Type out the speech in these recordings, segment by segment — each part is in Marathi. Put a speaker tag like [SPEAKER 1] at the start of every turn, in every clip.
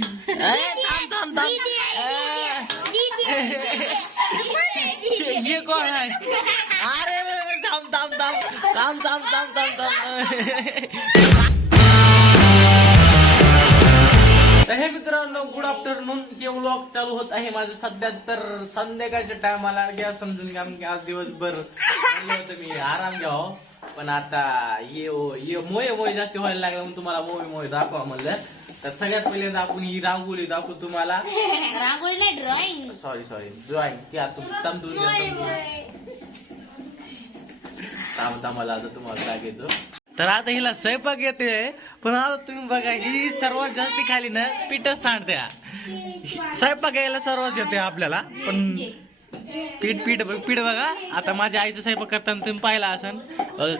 [SPEAKER 1] थांब थांब थांब हे कोण आहे अरे थांब थांब थांब थांब थांब थांब थांब थांब मित्रांनो गुड आफ्टरनून हे व्लॉग चालू होत आहे माझं सध्या तर संध्याकाळच्या टायमाला घ्या समजून घ्या की आज दिवसभर होतं मी. आराम घ्यावं पण आता ये ये मोये मोये जास्त व्हायला लागलं म्हणून तुम्हाला मोये मोये दाखवा म्हणलं. तर सगळ्यात पहिल्यांदा आपण ही रांगोळी दाखवू तुम्हाला.
[SPEAKER 2] रांगोळीला ड्रॉइंग
[SPEAKER 1] सॉरी सॉरी ड्रॉइंग ती आता तमदून थांब थांबाला आता तुम्हाला सांगितलं तर आता हिला स्वयंपाक येते पण आता तुम्ही बघा ही सर्वात जास्ती खाली ना पीठच सांडते स्वयंपाक यायला सर्वात येते आपल्याला. पण पीठ पीठ पीठ बघा. आता माझ्या आईचं स्वयंपाक करताना तुम्ही पाहिला असन.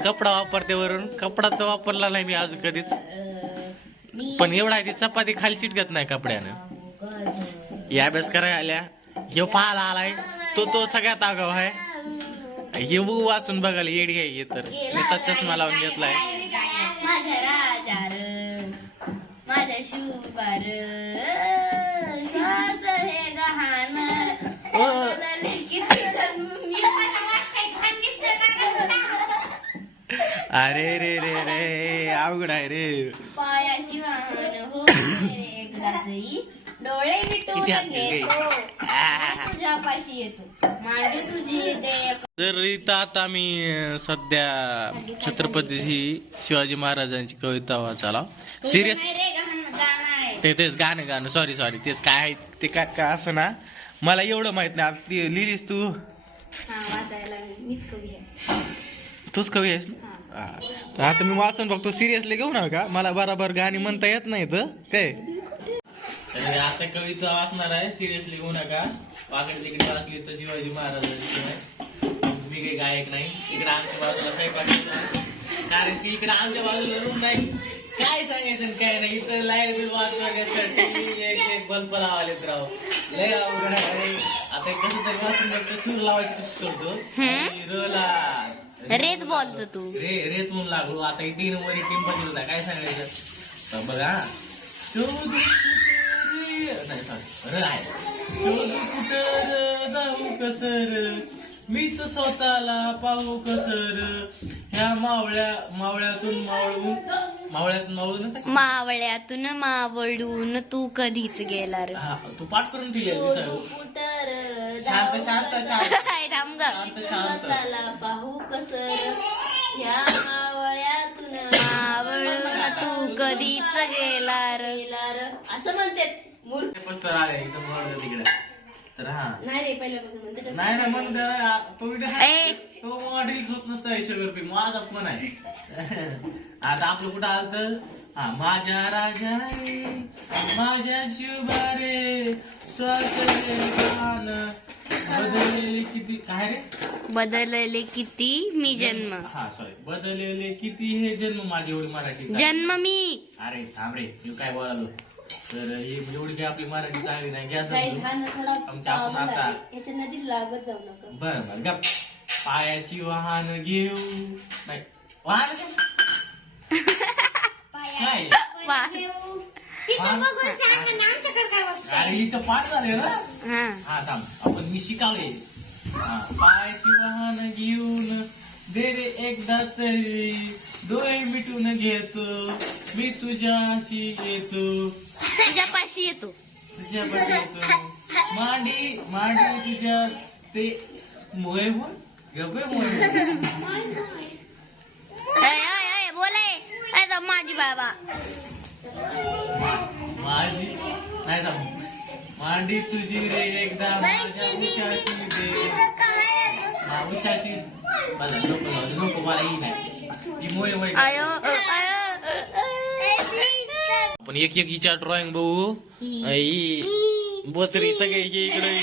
[SPEAKER 1] कपडा वापरते वरून. कपडा तर वापरला नाही मी अजून कधीच. पण एवढा आहे ती चपाती खाली चिटकत नाही कपड्यानं. या अभ्यास करायला आल्या. ह्यो पाहायला आलाय. तो तो सगळ्यात आगाव आहे. हे वाचून बघायला येडी आहे हे तर. मी चष्मा लावून घेतलाय. अरे रे रे रे अवघड आहे रे.
[SPEAKER 2] पायाची वाहन हो
[SPEAKER 1] तर आता मी सध्या छत्रपती शिवाजी महाराजांची कविता वाचाला सिरियस ते तेच गाणं गाणं. सॉरी सॉरी तेच काय आहे ते काय काय असं ना. मला एवढं माहीत नाही. आता ती लिहिलीस तू?
[SPEAKER 2] हा वाचायला मीच कवी आहे.
[SPEAKER 1] तूच कवी आहेस? ना हा. तर आता मी वाचून बघतो. सिरियसली घेऊ नका. मला बराबर गाणी म्हणता येत नाही तर काय? आता कविता वाचणार आहे. सिरियसली घेऊ नका. वाकडे तिकडे वाचली तर शिवाजी महाराजांची नाही. मी काही गायक नाही. इकडे आमच्या बाजूला. कारण की इकडे आमच्या बाजूला रूम नाही. काय सांगायचं? काय नाही इथं लाइट बिल एक बल्ब लावालेत राव. लय अवघड आहे. आता कसं तरी वाचून बघतो सूर लावायची कसं करतो. आणि र ला.
[SPEAKER 2] रेच बोलतो तू.
[SPEAKER 1] रे रेस म्हणून लागलो. आता इथे तीन वर टीम बदल होता. काय सांगायचं? बघा. नाही र आहे. र जाऊ कसर मीच स्वतःला पाहू कसर ह्या मावळ्या मावळ्यातून मावळून मावळ्यातून मावळून
[SPEAKER 2] मावळ्यातून मावळून तू कधीच गेला रे
[SPEAKER 1] हा तू पाठ करून ठेवली शांत शांत शांत.
[SPEAKER 2] काय थांब ग.
[SPEAKER 1] शांत शांत.
[SPEAKER 2] पाहू कसर या मावळ्यातून मावळून तू कधीच गेला रे असं म्हणते मूर्ख.
[SPEAKER 1] पोस्टर आले इथं तिकडे. तर हा.
[SPEAKER 2] नाही रे पहिल्यापासून म्हणते
[SPEAKER 1] नाही ना मग त्या- तो video
[SPEAKER 2] ए.
[SPEAKER 1] आहे. तो मॉडेल होत नसतं रुपये माझा पण आहे. आता आपलं कुठं आलं तर हा माझ्या राजा रे माझ्या गान बदललेले किती काय रे?
[SPEAKER 2] बदलले किती? मी जन्म.
[SPEAKER 1] हा सॉरी बदललेले किती हे जन्म माझी एवढी मराठी
[SPEAKER 2] जन्म मी.
[SPEAKER 1] अरे थांब रे मी काय बोलालो तर ही एवढी काय आपली मराठी चांगली नाही. आमच्या आपण आता
[SPEAKER 2] याच्या नदीत लागत जाऊ नका.
[SPEAKER 1] बर बर गप. पायाची वाहन घेऊ. नाही. वाहन घेऊ. काय वाहन- अरे हिचं पाठ झाले ना.
[SPEAKER 2] हा.
[SPEAKER 1] हा थांब. आपण मी शिकावले हा पायाची वाहन घेऊन दे रे एकदा तरी डोळे मिटून घेतो. मी तुझ्याशी येतो.
[SPEAKER 2] तुझ्या पाशी येतो.
[SPEAKER 1] तुझ्यापाशी येतो. मांडी मांडी तुझ्या. ते मोय होय गपे मोय
[SPEAKER 2] बोलाय माझी बाबा.
[SPEAKER 1] माझी नाही मांडी तुझी रे एकदा माझ्या उशाशी दे. उशाशी बघा नको जाऊ दे, नको मला ही नाही. ही मोय मोय
[SPEAKER 2] आयो आयो
[SPEAKER 1] आपण एक एक हिच्या ड्रॉइंग बघू. आई, बोचरी सगळे हे इकडे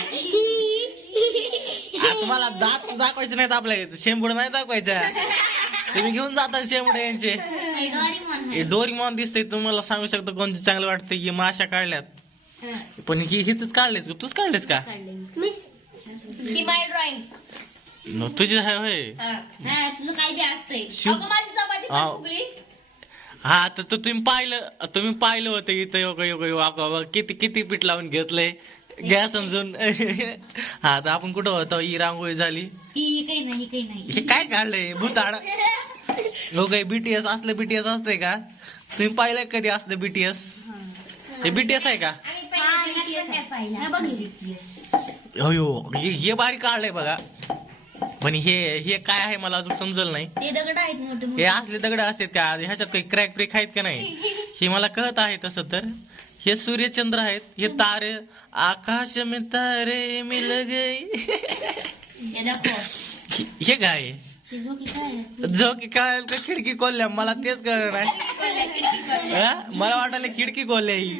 [SPEAKER 1] तुम्हाला दात दाखवायचे नाहीत आपल्या इथं. शेंबूड नाही दाखवायच्या. तुम्ही घेऊन जाता शेंबूड यांचे. हे डोरीमॉन दिसतंय तुम्हाला सांगू शकतो कोणते चांगलं वाटतं ही माशा काढल्यात. पण ही हिच काढलीस का? तूच काढलीस का?
[SPEAKER 2] माय ड्रॉइंग
[SPEAKER 1] न तुझी आहे होय.
[SPEAKER 2] तुझं काय ते असतंय.
[SPEAKER 1] शिव-
[SPEAKER 2] अगं, माझी चपाती
[SPEAKER 1] आव.
[SPEAKER 2] फुगली
[SPEAKER 1] हा तर तो तुम्ही पाहिलं तुम्ही पाहिलं होतं इथं योग योग योग किती किती पीठ लावून घेतलंय. घ्या समजून. हा तर आपण कुठं होतो? ही रांगोळी झाली.
[SPEAKER 2] ही काही नाही काही नाही.
[SPEAKER 1] हे काय काढलंय? भूताड. हो काय बीटीएस असलं बीटीएस असतंय का? तुम्ही पाहिलंय कधी असलं बीटीएस हे बीटीएस आहे का?
[SPEAKER 2] हा, BTS आहे. हा, बघ हे BTS.
[SPEAKER 1] अयो हे हे बारीक काढलंय बघा. पण हे हे काय आहे मला अजून समजलं नाही.
[SPEAKER 2] ते दगड आहेत मोठे
[SPEAKER 1] हे
[SPEAKER 2] मोठे
[SPEAKER 1] असले दगड असतात का? ह्याच्यात काही क्रॅक ब्रेक आहेत का नाही? हे मला कळत आहे तसं तर. हे सूर्यचंद्र आहेत हे तारे आकाश में तारे मिल गई.
[SPEAKER 2] हे दाखव.
[SPEAKER 1] हे काय? आहे?
[SPEAKER 2] हे झोकी काय आहे?
[SPEAKER 1] जो की कळेल का खिडकी खोलल्या. मला तेच कळलं नाही. हा? मला वाटायला खिडकी खोलल्या ही.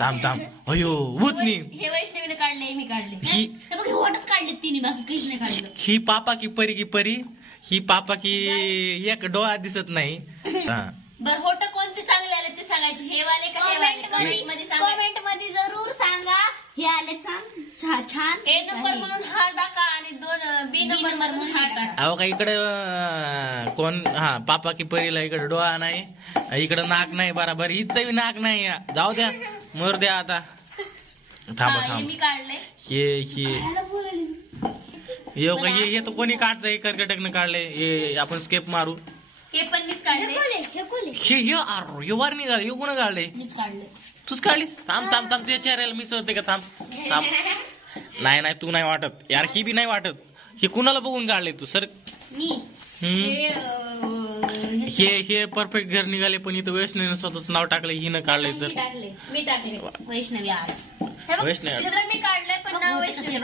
[SPEAKER 1] थांब थांब. अयो भूतनी
[SPEAKER 2] हे वैष्णवीने काढले मी काढले.
[SPEAKER 1] ही-
[SPEAKER 2] हे बघ हे वोटच काढले तिने बाकी काहीच नाही काढलं.
[SPEAKER 1] ही पापा की परी की परी ही पापा की एक डोळा दिसत नाही. हा.
[SPEAKER 3] बर होट कोणते चांगले आले ते सांगायचे? हे वाले का हे वाले?
[SPEAKER 2] कमेंटमध्ये मध्ये
[SPEAKER 3] सांगा.
[SPEAKER 2] कमेंटमध्ये जरूर सांगा. हे आले छान छा- छान
[SPEAKER 3] ए नंबर. म्हणून हा टाका आणि दोन बी नंबर म्हणून हा टाका
[SPEAKER 1] अहो का इकडे कोण हा पापा की परीला इकडे डोळा नाही इकडं नाक नाही बराबर इथं नाक नाही. या. जाऊ द्या मर द्या आता. थांबा
[SPEAKER 3] हा, हे
[SPEAKER 1] थांब.
[SPEAKER 3] मी काढले
[SPEAKER 1] हे हे.
[SPEAKER 2] ह्याला बोलायला
[SPEAKER 1] हे बघा, हे हे तर कोणी काढतंय कर्कटकनं काढले हे आपण स्केप मारू.
[SPEAKER 3] हे पण मीच
[SPEAKER 2] हे
[SPEAKER 3] काढले
[SPEAKER 2] हे कोले.
[SPEAKER 1] हे हे आर हे वार निघाले हे कोण काढले?
[SPEAKER 2] मीच काढले.
[SPEAKER 1] तूच काढलीस? थांब थांब थांब तुझ्या चेहऱ्याला मिस होते का? थांब थांब. नाही नाही तू नाही वाटत. यार ही बी नाही वाटत. हे कुणाला बघून काढले तू सर?
[SPEAKER 2] मी.
[SPEAKER 1] हम्म.
[SPEAKER 3] हे
[SPEAKER 1] हे परफेक्ट घर निघाले पण इथं वैष्णवीनं स्वतःच नाव टाकलं हिनं काढलंय तर.
[SPEAKER 2] मी टाकले
[SPEAKER 3] मी टाकले.
[SPEAKER 2] वैष्णवी हे
[SPEAKER 1] वैष्णव
[SPEAKER 3] मी काढले पण नाव.
[SPEAKER 2] हे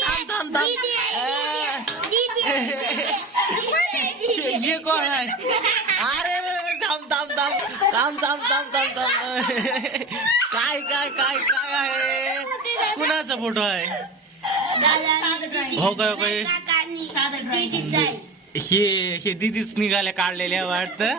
[SPEAKER 1] थांब थांब थांब. ये हे? कोण आहे अरे थांब थांब थांब थांब थांब थांब थांब थांब काय काय काय काय आहे? कुणाचा फोटो आहे? हो काय हो काय हे हे दिदीच निघाल्या काढलेल्या वाटतं.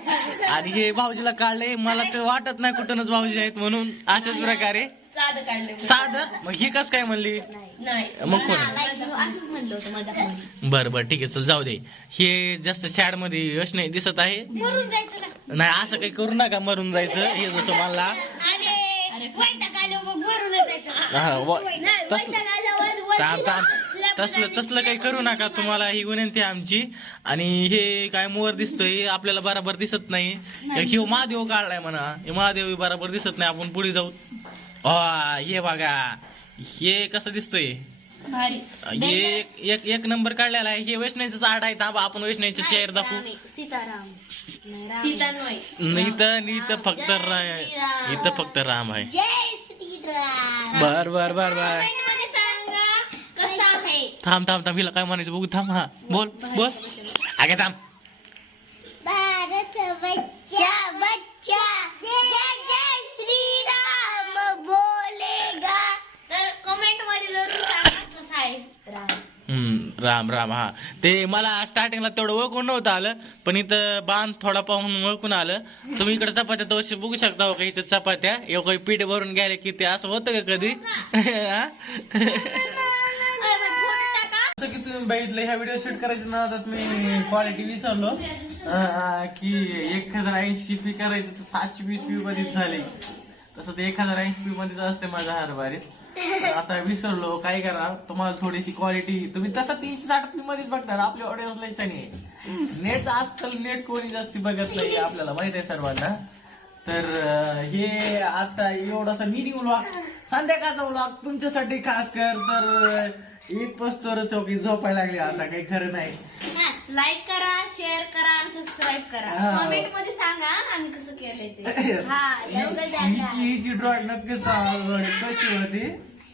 [SPEAKER 1] आणि हे भाऊजीला काढले मला तर वाटत नाही कुठूनच भाऊजी आहेत म्हणून. अशाच प्रकारे.
[SPEAKER 3] साधं काढले
[SPEAKER 1] साधं? मग ही कस काय म्हणली?
[SPEAKER 3] नाही.
[SPEAKER 1] मग कोण?
[SPEAKER 2] असंच म्हणलं होतं.
[SPEAKER 1] बर बर ठीक आहे चल जाऊ दे. हे जास्त सॅडमध्ये यश नाही दिसत आहे.
[SPEAKER 2] मरून जायचं ना.
[SPEAKER 1] नाही असं काही करू नका मरून जायचं हे जसं मला
[SPEAKER 2] अरे वैताग आलं मग मरूनच जायचं.
[SPEAKER 1] हा, व-
[SPEAKER 2] नाही,
[SPEAKER 1] तस-
[SPEAKER 2] वैताग आल्यावर वर
[SPEAKER 1] थांब थांब
[SPEAKER 2] तुला पण
[SPEAKER 1] तसलं तसलं काही करू नका तुम्हाला. ही विनंती आहे आमची. आणि हे काय मोर दिसतोय आपल्याला बराबर दिसत नाही. हे महादेव काढलाय म्हणा. हे महादेव बराबर दिसत नाही आपण पुढे जाऊ. हे बघा हे कसं दिसतोय?
[SPEAKER 3] भारी.
[SPEAKER 1] हे एक एक एक नंबर काढलेला आहे. हे वैष्णवीचं झाड आहे थांबा आपण वैष्णवीचे चेअर
[SPEAKER 2] राम
[SPEAKER 1] दाखवू
[SPEAKER 2] राम
[SPEAKER 1] इथं इथं फक्त रा- इथं फक्त राम आहे. बर बर बर बर.
[SPEAKER 2] Comment मध्ये सांगा कसा आहे?
[SPEAKER 1] थांब थांब थांब हिला काय म्हणायचं बघू थांब हा. बोल बोल. अगे थांब
[SPEAKER 2] भारत बच्चा बच्चा जय जय श्रीराम बोलेगा तर कमेंटमध्ये जरूर सांगा कसा आहे राम
[SPEAKER 1] हम्म, राम राम हा. ते मला स्टार्टिंगला तेवढं ओळखून नव्हतं आलं पण इथं बांध थोडा पाहून ओळखून आलं. तुम्ही इकडे चपात्या दोषी बघू शकता हो का इथं चपात्या. एव काही पीठ भरून गेले की ते असं होतं का कधी? जसं की तुम्ही बघितलं ह्या व्हिडिओ शूट करायचं ना आता मी क्वालिटी विसरलो. की एक हजार ऐंशी पी करायचं तर सातशे वीस पी मध्येच झाले. तसं ते एक हजार ऐंशी पी मध्येच असते माझा हरभारीस आता विसरलो काय करा? तुम्हाला थोडीशी क्वालिटी तुम्ही तसं तीनशे साठ पी मध्येच बघणार आपले ऑडियन्स लय सनी आहे. नेट आजकाल नेट कोणी जास्ती बघत नाही आपल्याला माहीत आहे सर्वांना. तर हे आता एवढासा मिनी व्लॉग संध्याकाळचा व्लॉग तुमच्यासाठी खास कर. तर ईद पस्तोर चौकी झोपायला लागली आता काही खरं नाही.
[SPEAKER 2] लाईक करा शेअर करा आणि सबस्क्राईब करा.
[SPEAKER 1] हा.
[SPEAKER 2] कमेंटमध्ये सांगा आम्ही कसं केलंय ते. हा एवढं
[SPEAKER 1] हिची हिची ड्रॉइंग नक्की सांगा कशी होती?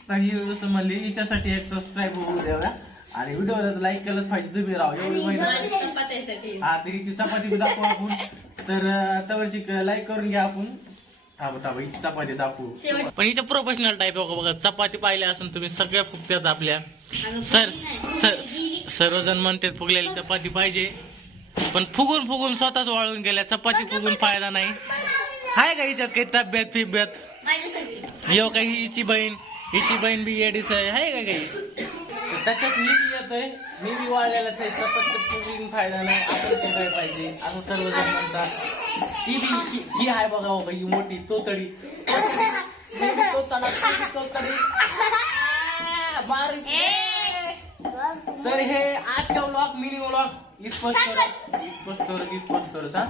[SPEAKER 1] तर ही म्हणली हिच्यासाठी एक सबस्क्राईब होऊ द्यावा आणि व्हिडिओला लाईक केलंच पाहिजे तुम्ही राव एवढी माहिती
[SPEAKER 3] चपात्यासाठी
[SPEAKER 1] हा तिची चपाती बी दाखवू आपण. तर अं, तवरची लाईक करून घ्या आपण. थांबा थांबा हिची चपाती दाखवू.
[SPEAKER 3] शेवट.
[SPEAKER 1] पण हिच्या प्रोफेशनल टाईप बघा बघा. चपाती पाहिल्या असून तुम्ही सगळ्या फुगत्यात आपल्या. सर. सर सर्वजण म्हणतात फुगलेली चपाती पाहिजे. पण फुगून फुगून स्वतःच वाळून गेल्या चपाती फुगून फायदा नाही. हाय का हिच्यात काही तब्येत फिब्येत यो काही हिची बहीण? हिची बहीण बी एडीस आहे. हाय का काही? त्याच्यात मी बी येतोय. मी बी वाळलेलाच आहे. चपात कुकिंग फायदा नाही. आपण काय पाहिजे? असं सर्वजण म्हणतात. ही बी ही ही आहे बघा बाबा ही मोठी तोतडी. तोतडी. ती बारीक. तर हे आजचा व्लॉग मिनी व्लॉग हा.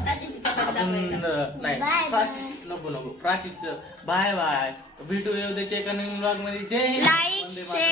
[SPEAKER 1] नाही
[SPEAKER 2] Bye,
[SPEAKER 1] नको नको प्राचीच. Bye bye. भेटू येऊ द्याचे एका नवीन ब्लॉगमध्ये. जय हिंद. वंदे मातरम.